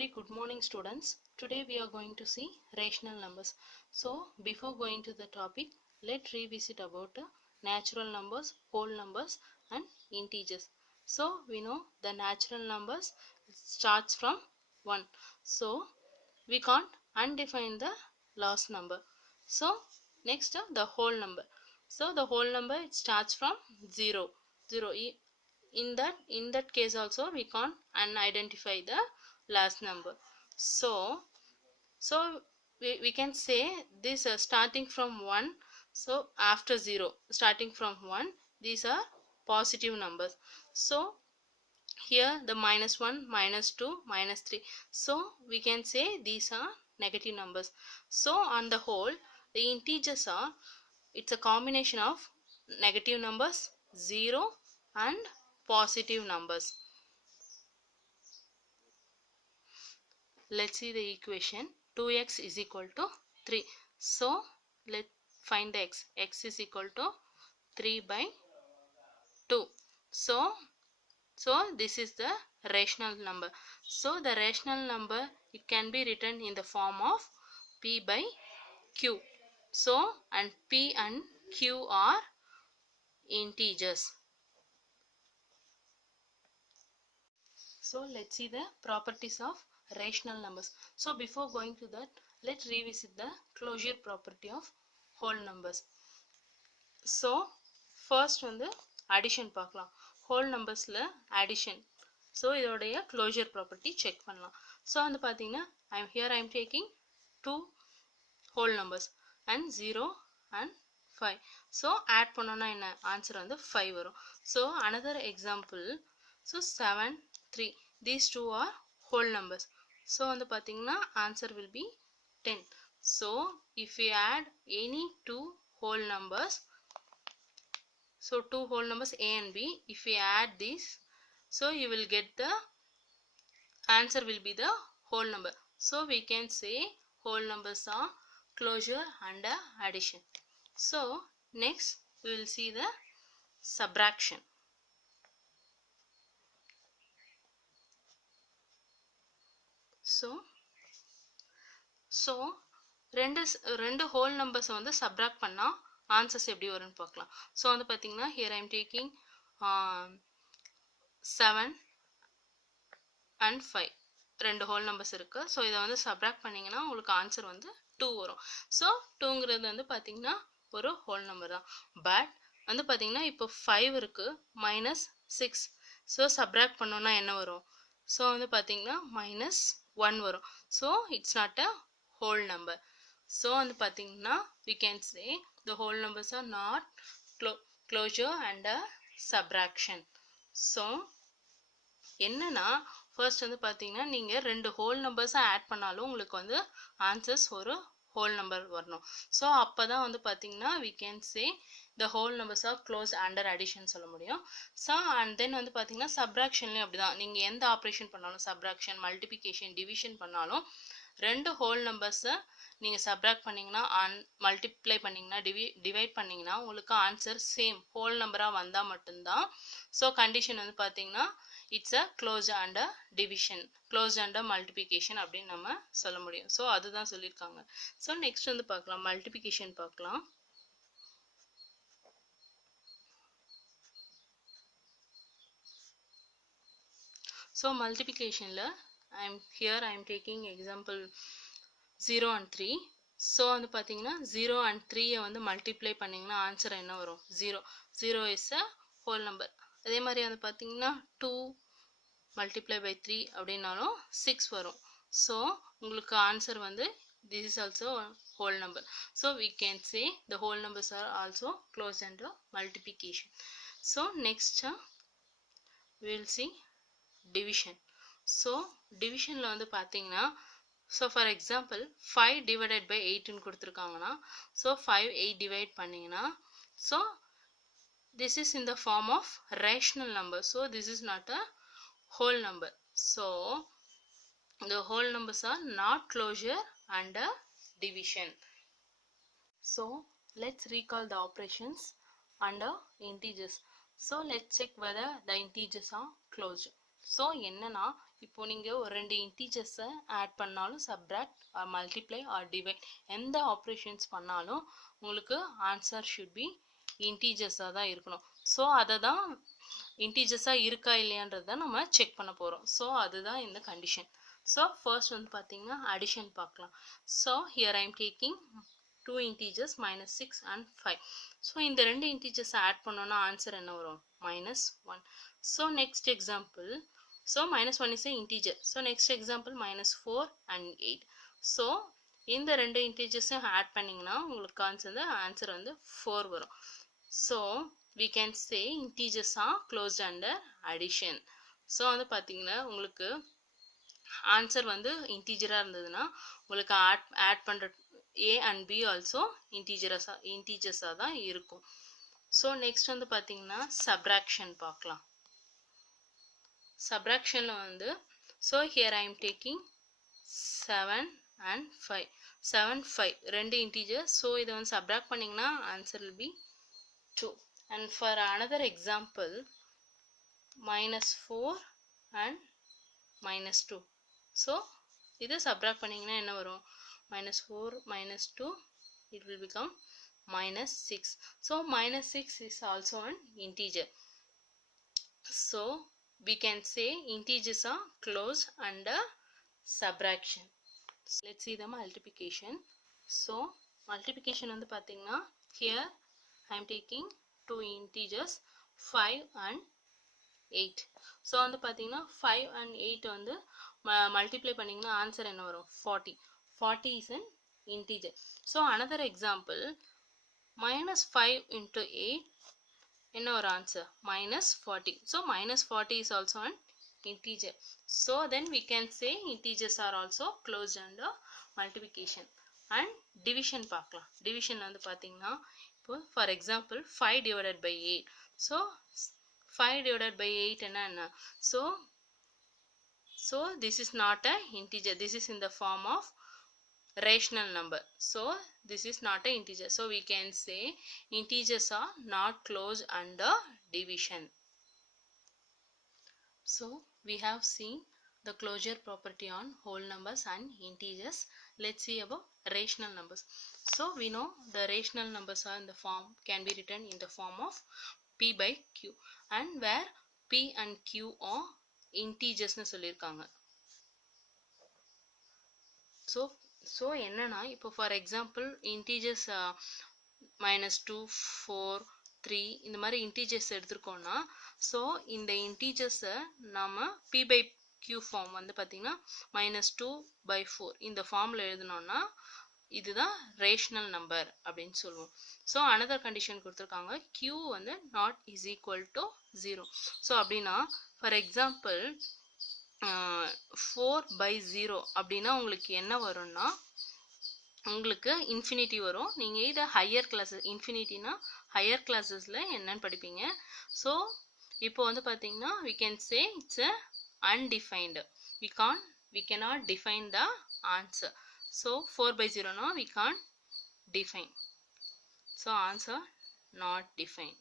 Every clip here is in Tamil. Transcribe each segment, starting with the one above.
Very good morning, students. Today we are going to see rational numbers. So before going to the topic, let's revisit about natural numbers, whole numbers and integers. So we know the natural numbers starts from 1. So we can't undefine the last number. So next the whole number. So the whole number it starts from 0. 0. In that case also we can't unidentify the last number. So we can say this starting from 1. So after 0 starting from 1, these are positive numbers. So here the -1, -2, -3, so we can say these are negative numbers. So on the whole the integers are, it's a combination of negative numbers, 0 and positive numbers. Let's see the equation. 2x is equal to 3. So let's find the x. X is equal to 3 by 2. So this is the rational number. So the rational number, it can be written in the form of p by q. So and p and q are integers. So let's see the properties of rational numbers. So before going to that, let's revisit the closure property of whole numbers. So first வந்து addition பார்க்கலாம். whole numbersல addition. So இதோடைய closure property check பண்ணலாம். So வந்து பார்த்தீங்கன்னா I am taking two whole numbers and 0 and 5. So add பண்ணோம்னா என்ன answer வந்து 5 வரும். So another example. So 7, 3. These two are whole numbers. So வந்து பார்த்தீங்கன்னா answer will be 10. So if we add any two whole numbers, so two whole numbers a and b, if we add this, so you will get the answer will be the whole number. So we can say whole numbers are closure under addition. So next we will see the subtraction. So ரெண்டு whole numbers வந்து subtract பண்ணா answers எப்படி வரும்னு பார்க்கலாம். So வந்து பாத்தீங்கன்னா here I am taking 7 and 5. ரெண்டு whole numbers இருக்கு. So இதை வந்து subtract பண்ணீங்கன்னா உங்களுக்கு answer வந்து 2 வரும். So 2ங்கிறது வந்து பாத்தீங்கன்னா ஒரு whole number தான். But வந்து பாத்தீங்கன்னா இப்போ 5 இருக்கு -6. So subtract பண்ணோம்னா என்ன வரும்? So வந்து பாத்தீங்கன்னா -1 வரும். So it's not a whole number. So வந்து பாத்தீங்கன்னா we can say the whole numbers are not closure under subtraction. So என்னன்னா first வந்து பாத்தீங்கன்னா நீங்க ரெண்டு whole numbers ஆட் பண்ணாலும் உங்களுக்கு வந்து answers ஒரு whole number வரணும். So அப்பதான் வந்து பாத்தீங்கன்னா we can say the whole numbers are closed under addition சொல்ல முடியும். So and then வந்து பாத்தீங்கன்னா subtractionலயும் அப்படிதான். நீங்க எந்த ஆபரேஷன் பண்ணாலும் subtraction, multiplication, division பண்ணாலும் ரெண்டு whole numbers நீங்க subtract பண்ணீங்கன்னா multiply பண்ணீங்கன்னா divide பண்ணீங்கன்னா உங்களுக்கு answer same whole number வந்தா மட்டும்தான். So condition வந்து பாத்தீங்கன்னா it's a closed under division, closed under multiplication அப்படின்னு நம்ம சொல்ல முடியும். So அதுதான் சொல்லியிருக்காங்க. So next வந்து பார்க்கலாம், multiplication பார்க்கலாம். So multiplicationல I am taking example 0 and 3. So வந்து பாத்தீங்கன்னா 0 and 3 வந்து multiply பண்ணீங்கன்னா answer என்ன வரும்? 0. 0 is a whole number. அதே மாதிரி வந்து பாத்தீங்கன்னா 2 multiply by 3 அப்படின்னாலும் 6 வரும். So உங்களுக்கு answer வந்து this is also a whole number. So we can say the whole numbers are also closed under multiplication. So next we will see division. So divisionல வந்து பாத்தீங்கன்னா, so for example 5 divided by 8 ன்னு கொடுத்திருக்காங்கன்னா, so 5 8 divide பண்ணீங்கன்னா, so this is in the form of rational number. So this is not a whole number. So the whole numbers are not closure under division. So let's recall the operations under integers. So let's check whether the integers are closed. So என்னன்னா இப்போ நீங்கள் ஒரு ரெண்டு இன்டீஜர்ஸை ஆட் பண்ணாலும் subtract or multiply or divide எந்த ஆப்ரேஷன்ஸ் பண்ணாலும் உங்களுக்கு ஆன்சர் ஷுட் பி இன்டீஜர்ஸாக தான் இருக்கணும். ஸோ அதை தான் இன்டீஜர்ஸாக இருக்கா இல்லையான்றதை நம்ம செக் பண்ண போகிறோம். ஸோ அதுதான் இந்த கண்டிஷன். ஸோ ஃபர்ஸ்ட் வந்து பார்த்தீங்கன்னா அடிஷன் பார்க்கலாம். So here I am taking 2 integers minus 6 and 5. So இந்த ரெண்டு இன்டீஜர்ஸ் ஆட் பண்ணோன்னா ஆன்சர் என்ன வரும்? -1. So next example, so -1 is a integer. So next example -4 and 8. So இந்த ரெண்டு இன்டீஜர்ஸையும் ஆட் பண்ணிங்கன்னா உங்களுக்கு ஆன்சர் வந்து 4 வரும். So we can say integers are closed under addition. So வந்து பார்த்தீங்கன்னா உங்களுக்கு ஆன்சர் வந்து இன்டீஜராக இருந்ததுன்னா உங்களுக்கு ஆட் பண்ணுற A and B also integers தான் இருக்கும். ஸோ நெக்ஸ்ட் வந்து பார்த்தீங்கன்னா சப்ராக்ஷன் பார்க்கலாம். சப்ராக்ஷனில் வந்து so here I am taking 7 and 5. 7, 5 ரெண்டு இன்டீஜர். ஸோ இதை வந்து சப்ராக்ட் பண்ணிங்கன்னா answer will be 2. And for another example -4 and -2. So இதை சப்ராக்ட் பண்ணிங்கன்னா என்ன வரும்? -4 -2 it will become -6. So -6 is also an integer. So we can say integers are closed under subtraction. So let's see the multiplication. So multiplication வந்து பார்த்தீங்கன்னா here I am taking 2 integers 5 and 8. So வந்து பார்த்தீங்கன்னா 5 and 8 வந்து மல்டிப்ளை பண்ணிங்கன்னா ஆன்சர் என்ன வரும்? 40. 40 is an integer. So another example -5 into 8 என்ன ஒரு answer? -40. So -40 is also an integer. So then we can say integers are also closed under multiplication. And division பார்க்கலாம். division வந்து பார்த்தீங்கன்னா இப்போ for example 5 divided by 8. So 5 divided by 8 என்ன? So this is not a integer. This is in the form of rational number. So this is not a integer. So we can say integers are not closed under division. So we have seen the closure property on whole numbers and integers. Let's see about rational numbers. So we know the rational numbers are in the form, can be written in the form of p by q, and where p and q are integers னு சொல்லிருக்காங்க. ஸோ என்னன்னா இப்போ ஃபார் எக்ஸாம்பிள் இன்டீஜர்ஸ் -2 4 3 இந்த மாதிரி இன்டீஜர்ஸ் எடுத்துருக்கோம்னா ஸோ இந்த இன்டீஜர்ஸை நம்ம p by q ஃபார்ம் வந்து பார்த்தீங்கன்னா -2/4 இந்த ஃபார்மில் எழுதினோன்னா இதுதான் ரேஷனல் நம்பர் அப்படின்னு சொல்லுவோம். ஸோ அனதர் கண்டிஷன் கொடுத்துருக்காங்க, q வந்து not is equal to 0. So அப்படின்னா ஃபார் எக்ஸாம்பிள் 4/0 அப்படின்னா உங்களுக்கு என்ன வரும்னா உங்களுக்கு இன்ஃபினிட்டி வரும். நீங்கள் இதை ஹையர் கிளாஸஸ், இன்ஃபினிட்டினா ஹையர் கிளாஸஸில் என்னன்னு படிப்பீங்க. ஸோ இப்போ வந்து பார்த்தீங்கன்னா we can say it's a undefined. We cannot define the answer. So 4/0 now we can't define. So answer not defined.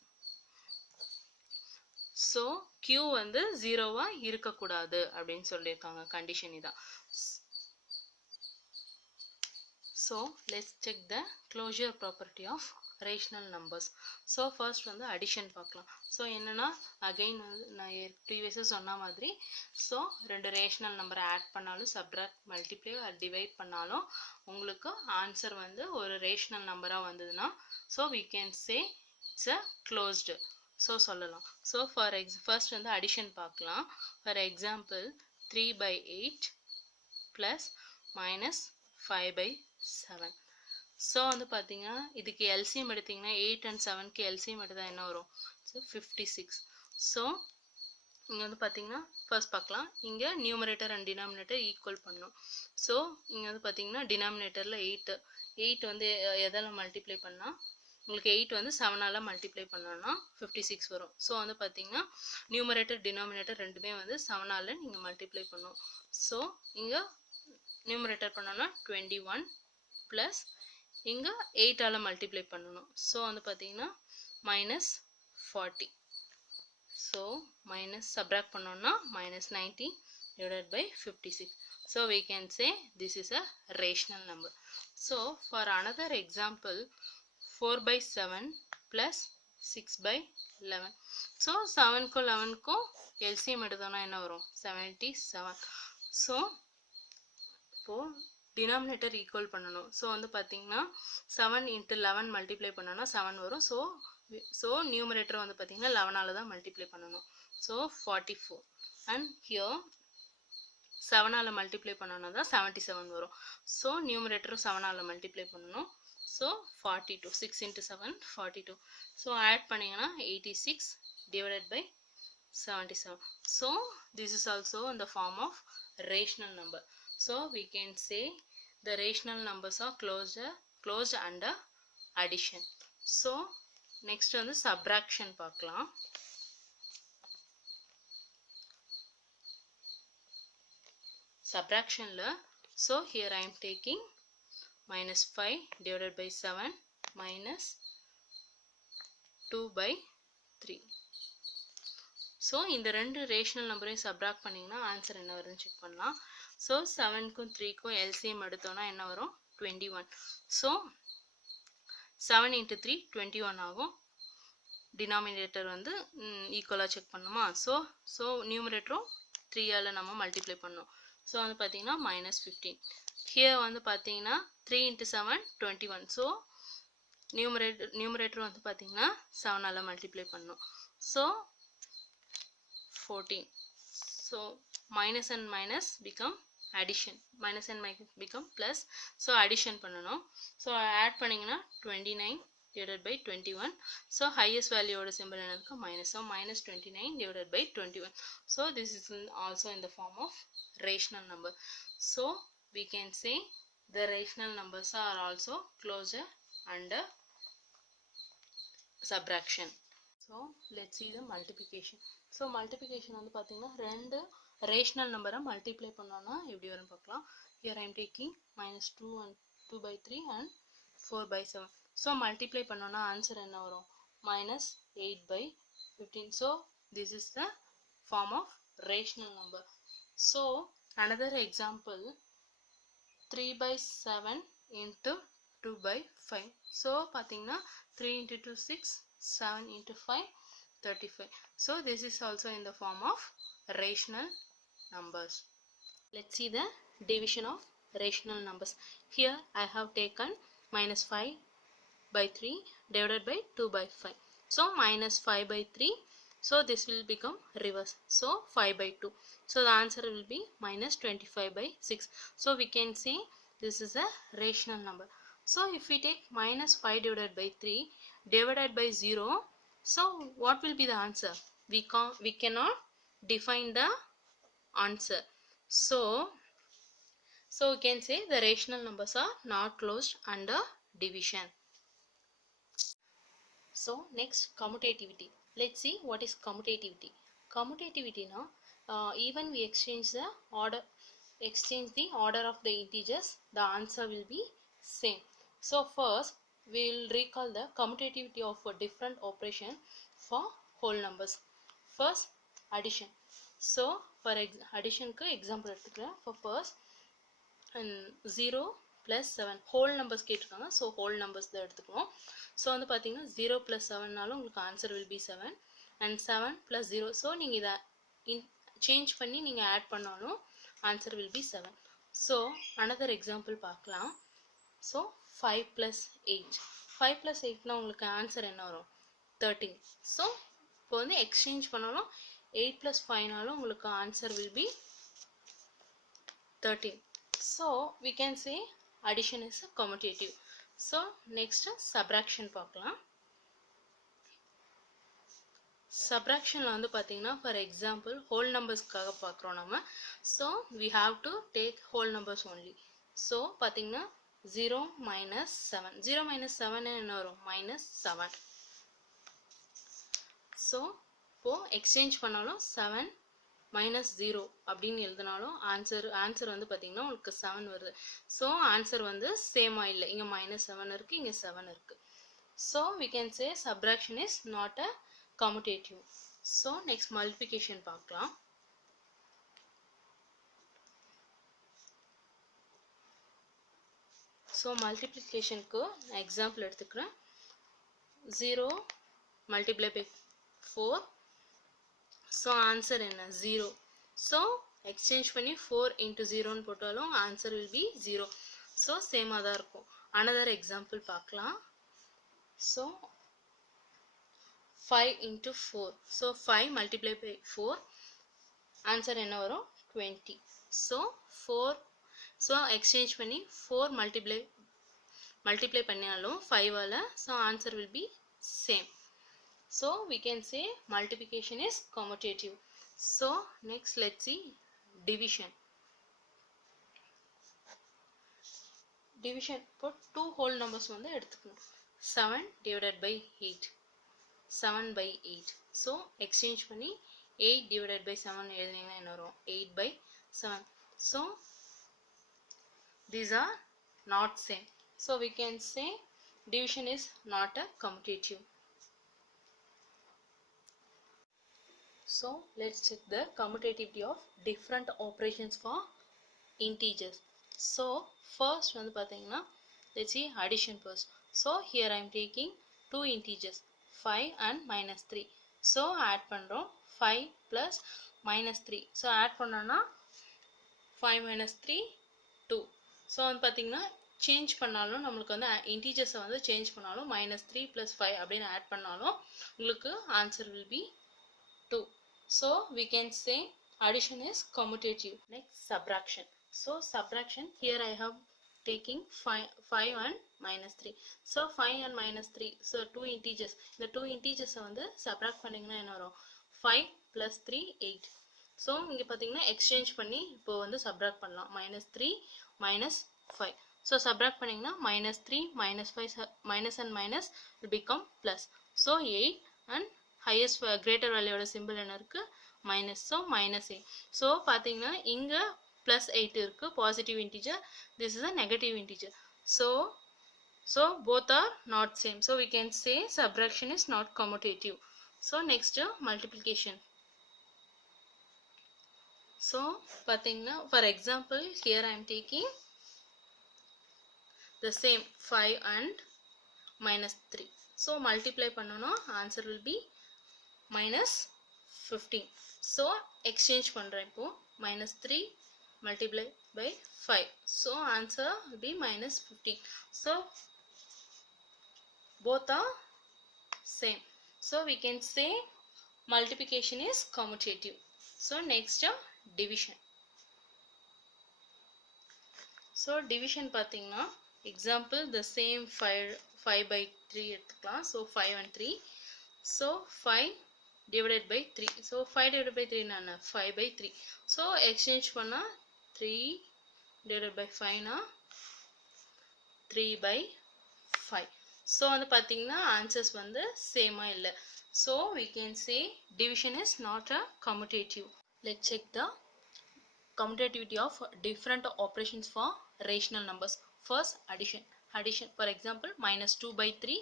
So q வந்து 0வா இருக்கக்கூடாது அப்படின்னு சொல்லியிருக்காங்க. கண்டிஷன் இதான். So let's check the closure property of rational numbers. So first வந்து அடிஷன் பார்க்கலாம். ஸோ என்னென்னா அகெயின் வந்து நான் ப்ரீவியஸாக சொன்ன மாதிரி ஸோ ரெண்டு ரேஷனல் நம்பரை ஆட் பண்ணாலும் சப்ட்ராக்ட் மல்டிப்ளை டிவைட் பண்ணாலும் உங்களுக்கு ஆன்சர் வந்து ஒரு ரேஷனல் நம்பராக வந்ததுன்னா so we can say it's a closed. So சொல்லலாம். ஸோ ஃபர்ஸ்ட் வந்து அடிஷன் பார்க்கலாம். For example 3/8 plus -5/7. ஸோ வந்து பார்த்தீங்கன்னா இதுக்கு எல்சிஎம் எடுத்திங்கன்னா 8 and 7க்கு எல்சிஎம் எடுத்தால் என்ன வரும்? ஸோ 56. ஸோ இங்கே வந்து பார்த்தீங்கன்னா ஃபர்ஸ்ட் பார்க்கலாம், இங்கே நியூமரேட்டர் அண்ட் டினாமினேட்டர் ஈக்குவல் பண்ணணும். ஸோ இங்கே வந்து பார்த்தீங்கன்னா டினாமினேட்டரில் 8 வந்து எதால் மல்டிப்ளை பண்ணால் உங்களுக்கு 8 வந்து 7ஆல் மல்டிப்ளை பண்ணோன்னா 56 வரும். ஸோ வந்து பார்த்தீங்கன்னா நியூமரேட்டர் டினாமினேட்டர் ரெண்டுமே வந்து 7ஆல் நீங்கள் மல்டிப்ளை பண்ணணும். ஸோ இங்கே நியூமரேட்டர் பண்ணோன்னா 21 ப்ளஸ் இங்கே 8ஆல் மல்டிப்ளை பண்ணணும். ஸோ வந்து பார்த்தீங்கன்னா -40. So minus subtract பண்ணோம்னா minus 90 divided by 56. So we can say this is a rational number. So for another example, 4 by 7 plus 6 by 11. So 7 க்கும் 11 க்கும் LCM எடுத்தோம்னா என்ன வரும்? 77. So இப்போ denominator equal பண்ணணும். So வந்து பாத்தீங்கன்னா 7 into 11 multiply பண்ணோம்னா 7 வரும். So numerator வந்து பாத்தீங்கன்னா 11 ஆல தான் multiply பண்ணணும். So 44. And here 7 ஆல multiply பண்ணோம்னா தான் 77 வரும். So numerator 7 ஆல multiply பண்ணணும். So 42. 6 into 7 42. So add பண்ணீங்கன்னா 86 divided by 77. So this is also in the form of rational number. So we can say the rational numbers are closed under addition. So next வந்து subtraction பார்க்கலாம். Subtraction la, so here I am taking minus 5 divided by 7 minus 2 by 3. So இந்த ரெண்டு rational நம்பரையும் subtract பண்ணீங்கன்னா answer என்ன வருதுன்னு செக் பண்ணலாம். So 7 க்கும் 3 க்கும் LCM எடுத்தோம்னா என்ன வரும்? 21. So 7 into 3 21 ஆகும். Denominator வந்து ஈக்குவலா செக் பண்ணுமா? So numerator 3 ஆல நம்ம மல்டிப்ளை பண்ணோம். So வந்து பாத்தீங்கன்னா minus 15. Here வந்து பாத்தீங்கன்னா 3 into 7 21. So numerator வந்து பாத்தீங்கன்னா 7 ஆல மல்டிப்ளை பண்ணோம். So 14. So minus and minus become addition. Minus and minus become plus. So addition பண்ணணும். So add பண்ணீங்கன்னா 29 divided by 21. So highest value ஓட symbol என்ன இருக்கு? Minus. So minus 29 divided by 21. So this is also in the form of rational number. So we can say the rational numbers are also closed under subtraction. So let's see the multiplication. So multiplication வந்து பாத்தீங்கன்னா ரெண்டு rational number multiply பண்ணோம்னா எப்படி வரும்னு பார்க்கலாம். Here I am taking minus 2 and 2 by 3 and 4 by 7. So multiply பண்ணோம்னா answer என்ன வரும்? Minus 8 by 15. So this is the form of rational number. So another example, 3 by 7 into 2 by 5. So பாத்தீங்கன்னா 3 into 2 6, 7 into 5 35. So this is also in the form of rational numbers. Let's see the division of rational numbers. Here I have taken minus 5 by 3 divided by 2 by 5. So minus 5 by 3. So this will become reverse. So 5 by 2. So the answer will be minus 25 by 6. So we can say this is a rational number. So if we take minus 5 divided by 3 divided by 0, so what will be the answer? We cannot define the answer. So we can say the rational numbers are not closed under division. So next, commutativity. Let's see what is commutativity. Commutativity now, even we exchange the order of the integers, the answer will be same. So first we will recall the commutativity of a different operation for whole numbers. First, addition. So for addition ku example எடுத்துக்கிறேன். For first 0 plus 7 whole numbers கேட்டிருக்காங்க. So whole numbers தான் எடுத்துக்குவோம். So வந்து பாத்தீங்கன்னா 0 plus 7 நாலும் உங்களுக்கு answer will be 7 and 7 plus 0. So நீங்க இத change பண்ணி நீங்க add பண்ணாலும் answer will be 7. So another example பார்க்கலாம். So 5 plus 8. 5 plus 8 னா உங்களுக்கு answer என்ன வரும்? 13. So இப்போ வந்து exchange பண்ணாலும் 8 plus 5 நாலும் உங்களுக்கு answer will be 13. So we can say addition is a commutative. So next subtraction பார்க்கலாம். Subtraction ல வந்து பாத்தீங்கன்னா for example whole numbersக்காக பார்க்கறோம் நாம. So we have to take whole numbers only. So பாத்தீங்கன்னா 0 minus 7. 0 minus 7 என்ன வரும்? Minus 7. So இப்போ exchange பண்ணாலும் 7 minus 0 அப்படின்னு எழுதினாலும் answer வந்து பாத்தீங்கன்னா உங்களுக்கு 7 வருது. So answer வந்து சேமா இல்ல. இங்க minus 7 இருக்கு, இங்க 7 இருக்கு. So we can say subtraction is not a commutative. So next multiplication பார்க்கலாம். ஸோ மல்டிப்ளிகேஷனுக்கு நான் எக்ஸாம்பிள் எடுத்துக்கிறேன். 0 multiplied by 4. ஸோ ஆன்சர் என்ன 0. ஸோ எக்ஸ்சேஞ்ச் பண்ணி 4 into 0ன்னு போட்டாலும் ஆன்சர் will be 0. ஸோ சேமாக தான் இருக்கும். அனதர் எக்ஸாம்பிள் பார்க்கலாம். So 5 into 4. So 5 multiplied by 4 answer என்ன வரும் 20. ஸோ 4 ஸோ எக்ஸ்சேஞ்ச் பண்ணி 4 multiply பண்ணினாலும் 5ஆல் so answer will be same. So we can say multiplication is commutative. So next let's see division. Division for two whole numbers வந்து எடுத்துக்கணும். 7 divided by 8. 7 by 8. So exchange பண்ணி 8 divided by 7 எழுதினீங்கன்னா என்ன வரும் 8 by 7. So these are not same. So we can say division is not a commutative. So let's check the commutativity of different operations for integers. So first வந்து பாத்தீங்கன்னா let's see addition first. So here I am taking two integers 5 and -3. So add பண்றோம் 5 plus -3. So add பண்ணோம்னா 5 minus 3 2. So வந்து பாத்தீங்கன்னா சேஞ்ச் பண்ணாலும் நம்மளுக்கு வந்து இன்டீஜர்ஸை வந்து சேஞ்ச் பண்ணாலும் -3 plus 5 அப்படின்னு ஆட் பண்ணாலும் உங்களுக்கு answer will be 2. So we can say addition is commutative. Next subtraction. So subtraction here I have taking 5 and -3. So 5 and -3. So two integers. இந்த two integers வந்து subtract பண்ணீங்கன்னா என்ன வரும் 5 plus 3 8. So இங்க பாத்தீங்கன்னா எக்ஸ்சேஞ்ச் பண்ணி இப்போ வந்து subtract பண்ணலாம் -3 -5. So subtract பண்ணீங்கன்னா -3 -5 minus and minus will become plus. So 8 and highest greater value ஓட symbol என்ன இருக்கு minus. So -8. So பாத்தீங்கன்னா இங்க +8 இருக்கு positive integer. This is a negative integer. So both are not same. So we can say subtraction is not commutative. So next multiplication. So பாத்தீங்கன்னா for example here I am taking the same 5 and -3. So multiply பண்ணனும் answer will be -15. So exchange பண்றேன் இப்போ -3 multiply by 5. So answer will be -15. So both are same. So we can say multiplication is commutative. So next division. So division பாத்தீங்கன்னா example the same 5 by 3 எடுத்துக்கலாம். So 5 and 3. So 5 divided by 3. So 5 divided by 3 என்ன 5 by 3. So exchange பண்ணா 3 divided by 5 na 3 by 5. So வந்து பாத்தீங்கன்னா answers வந்து சேமா இல்ல. So we can say division is not a commutative. Let's check the commutativity of different operations for rational numbers. First addition. For example -2 by 3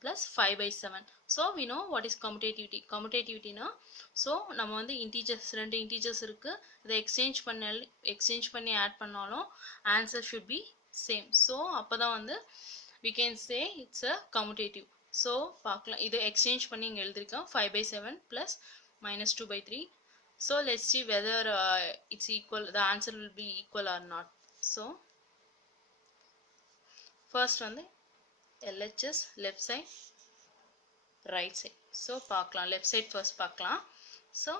plus 5 by 7. So we know what is commutativity na. So நம்ம வந்து integers ரெண்டு integers இருக்கு. இதை exchange பண்ணி add பண்ணாலும் answer should be same. So அப்பதான் வந்து we can say it's a commutative. So பார்க்கலாம் இது exchange பண்ணி இங்க எழுதிருக்கோம் 5 by 7 plus -2 by 3. So let's see whether it's equal, the answer will be equal or not. So first வந்து LHS left side right side. So பார்க்கலாம் left side first பார்க்கலாம். So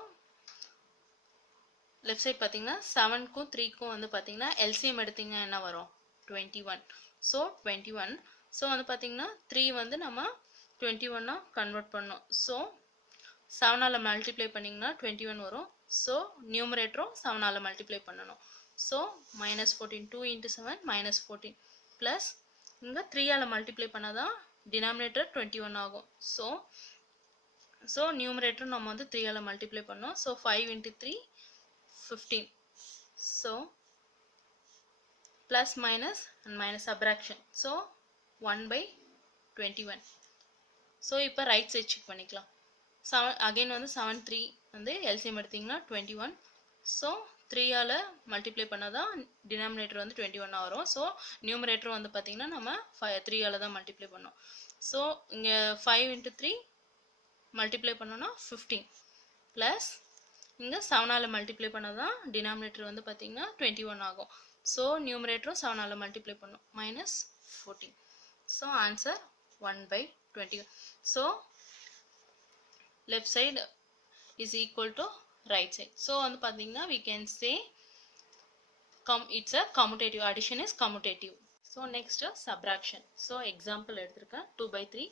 left side பாத்தீங்கன்னா 7க்கும் 3க்கும் வந்து பாத்தீங்கன்னா LCM எடுத்தீங்க என்ன வரும் 21. So 21. So வந்து பாத்தீங்கன்னா 3 வந்து நம்ம 21 convert பண்ணோம். So 7 ஆல multiply பண்ணீங்கன்னா 21 வரும். So numerator 7 ஆல multiply பண்ணனும். So -14 2 into 7 -14 plus இங்க 3 ஆல multiply பண்ணாதான் denominator 21 ஆகும். So numerator நம்ம வந்து 3 ஆல multiply பண்ணோம். So 5 into 3 15. So plus minus and minus subtraction. So 1 by 21. So இப்போ right side check பண்ணிக்கலாம். அகைன் வந்து 7 3 வந்து எல்சிஎம் எடுத்தீங்கன்னா 21. ஸோ 3 ஆல் மல்டிப்ளை பண்ணாதான் டினாமினேட்டர் வந்து 21 வரும். ஸோ நியூமரேட்டர் வந்து பார்த்தீங்கன்னா நம்ம 3 ஆல் தான் மல்டிப்ளை பண்ணோம். ஸோ இங்கே 5 into 3 மல்டிப்ளை பண்ணோன்னா 15 ப்ளஸ் இங்கே 7 ஆல் மல்டிப்ளை பண்ணாதான் டினாமினேட்டர் வந்து பார்த்தீங்கன்னா 21 ஆகும். ஸோ நியூமரேட்டரும் 7 ஆல் மல்டிப்ளை பண்ணோம் -14. So answer 1/21. So left side is equal to right side. So வந்து பாத்தீங்கன்னா we can say it's a commutative. Addition is commutative. So next subtraction. So example எடுத்திருக்கேன் 2/3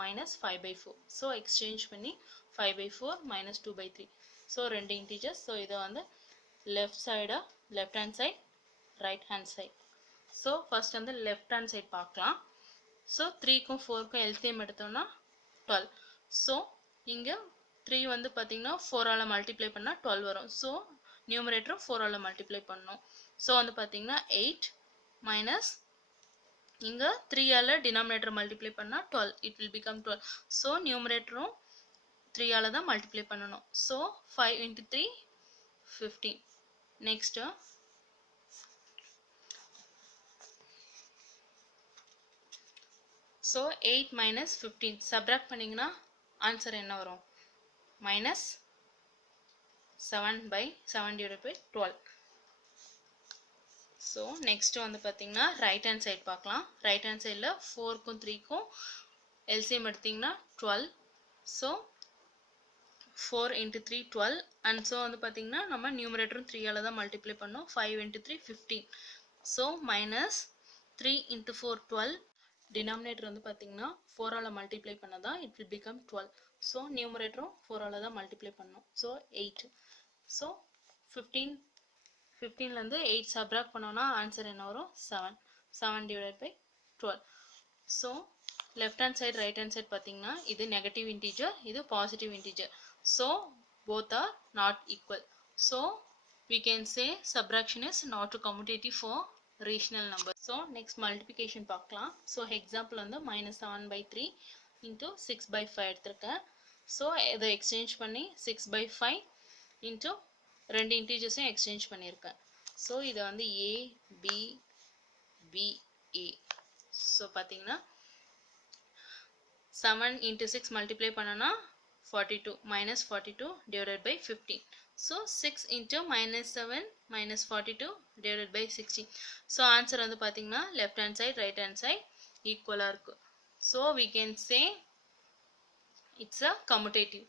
minus 5/4. So exchange பண்ணி 5/4 minus 2/3. So ரெண்டு integers. So இதை வந்து left hand side right hand side. So first வந்து left hand side பார்க்கலாம். So 3க்கும் 4க்கும் LCM எடுத்தோம்னா 12. So இங்க 3 வந்து பாத்தீங்கன்னா 4 ஆல மல்டிப்ளை பண்ணா 12 வரும். ஸோ நியூமரேட்டரும் 4 ஆல மல்டிப்ளை பண்ணணும். ஸோ வந்து பாத்தீங்கன்னா 8 மைனஸ் இங்க 3 ஆல டினாமினேட்டர் மல்டிப்ளை பண்ணா 12. It will become 12. ஸோ நியூமரேட்டரும் 3 ஆல தான் மல்டிப்ளை பண்ணணும். So 5 into 3 15. Next so 8 minus 15 subtract பண்ணீங்கன்னா ஆன்சர் என்ன வரும்? minus 7/7 divided by 12. So next வந்து பார்த்தீங்கன்னா ரைட் ஹேண்ட் சைட் பார்க்கலாம். ரைட் ஹேண்ட் சைடில் 4க்கும் 3க்கும் எல்சிஎம் எடுத்தீங்கன்னா 12. So 4 into 3 12. அண்ட் ஸோ வந்து பார்த்தீங்கன்னா நம்ம நியூமரேட்டரும் 3 ஆல் தான் மல்டிப்ளை பண்ணோம். 5 into 3 15. So minus 3 into 4 12. Denominator வந்து பார்த்தீங்கன்னா 4 ஆல் மல்டிப்ளை பண்ணதான் இட் வில் பிகம் 12. ஸோ நியூமரேட்டரும் 4 ஆல் தான் மல்டிப்ளை பண்ணணும். ஸோ 8. ஸோ 15லேருந்து 8 சப்ராக்ட் பண்ணோன்னா ஆன்சர் என்ன வரும்? 7 divided by 12. So left hand side right hand side பார்த்தீங்கன்னா இது நெகட்டிவ் இன்டீஜர், இது positive integer. So both are not equal. So we can say subtraction is not commutative for rational number. So next multiplication பார்க்கலாம். So example வந்து -7/3 into 6/5 எடுத்திருக்கேன். ஸோ இதை எக்ஸ்சேஞ்ச் பண்ணி 6/5 into ரெண்டு இன்டீஜர்ஸையும் எக்ஸ்சேஞ்ச் பண்ணியிருக்கேன். ஸோ இதை வந்து a b b a. So பார்த்தீங்கன்னா 7 into 6 மல்டிப்ளை பண்ணனா 42 -42 divided by 15. So 6 into -7 minus 42 divided by 16. So answer வந்து பார்த்தீங்கன்னா left hand side right hand side equal இருக்கு. So we can say it's a commutative.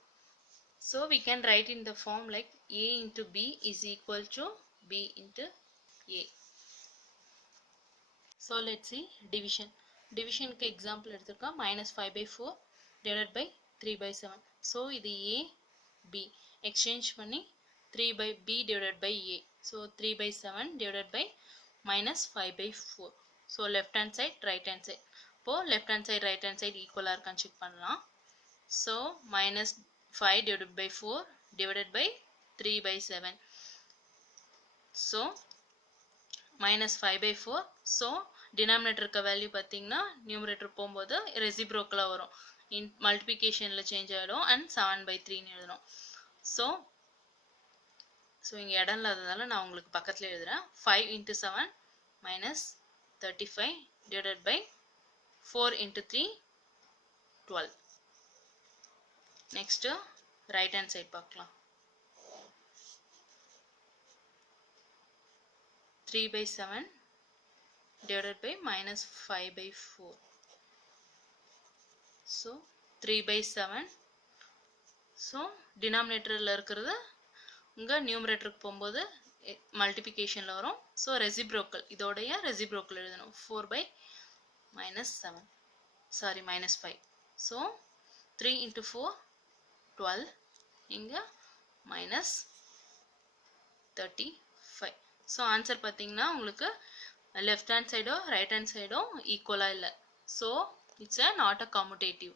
So we can write in the form like a into b is equal to b into a. So let's see division. Division க்கு example எடுத்துருக்கோம் -5/4 divided by 3/7. So இது a b exchange பண்ணி 3/b divided by a. So 3/7 divided by -5/4. So left hand side right hand side. இப்போ left hand side right hand side equal இருக்கான்னு செக் பண்ணலாம். So -5 divided by 4 divided by 3/7. So -5/4. So denominator இருக்க வேல்யூ பார்த்தீங்கன்னா நியூமரேட்டர் போகும்போது ரெசிப்ரோக்கலா வரும். மல்டிபிகேஷன்ல சேஞ்ச் ஆகிடும் அண்ட் 7/3 எழுதணும். ஸோ இங்கே இடம் இல்லாததால நான் உங்களுக்கு பக்கத்தில் எழுதுகிறேன். 5 into 7 minus 35 divided by 4 into 3 12. Next right hand side பார்க்கலாம். 3/7 divided by -5/4. So 3/7. So denominatorல இருக்கிறது உங்க நியூமரேட்டருக்கு போகும்போது மல்டிபிகேஷன்ல வரும். ஸோ ரெசிப்ரோக்கல் இதோடைய ரெசிப்ரோக்கல் எழுதணும். 4/-7 சாரி -5. So 3 into 4 12. இங்க -35. ஸோ ஆன்சர் பார்த்தீங்கன்னா உங்களுக்கு லெஃப்ட் ஹேண்ட் சைடோ ரைட் ஹேண்ட் சைடோ ஈக்குவலாக இல்லை. So it's not a commutative.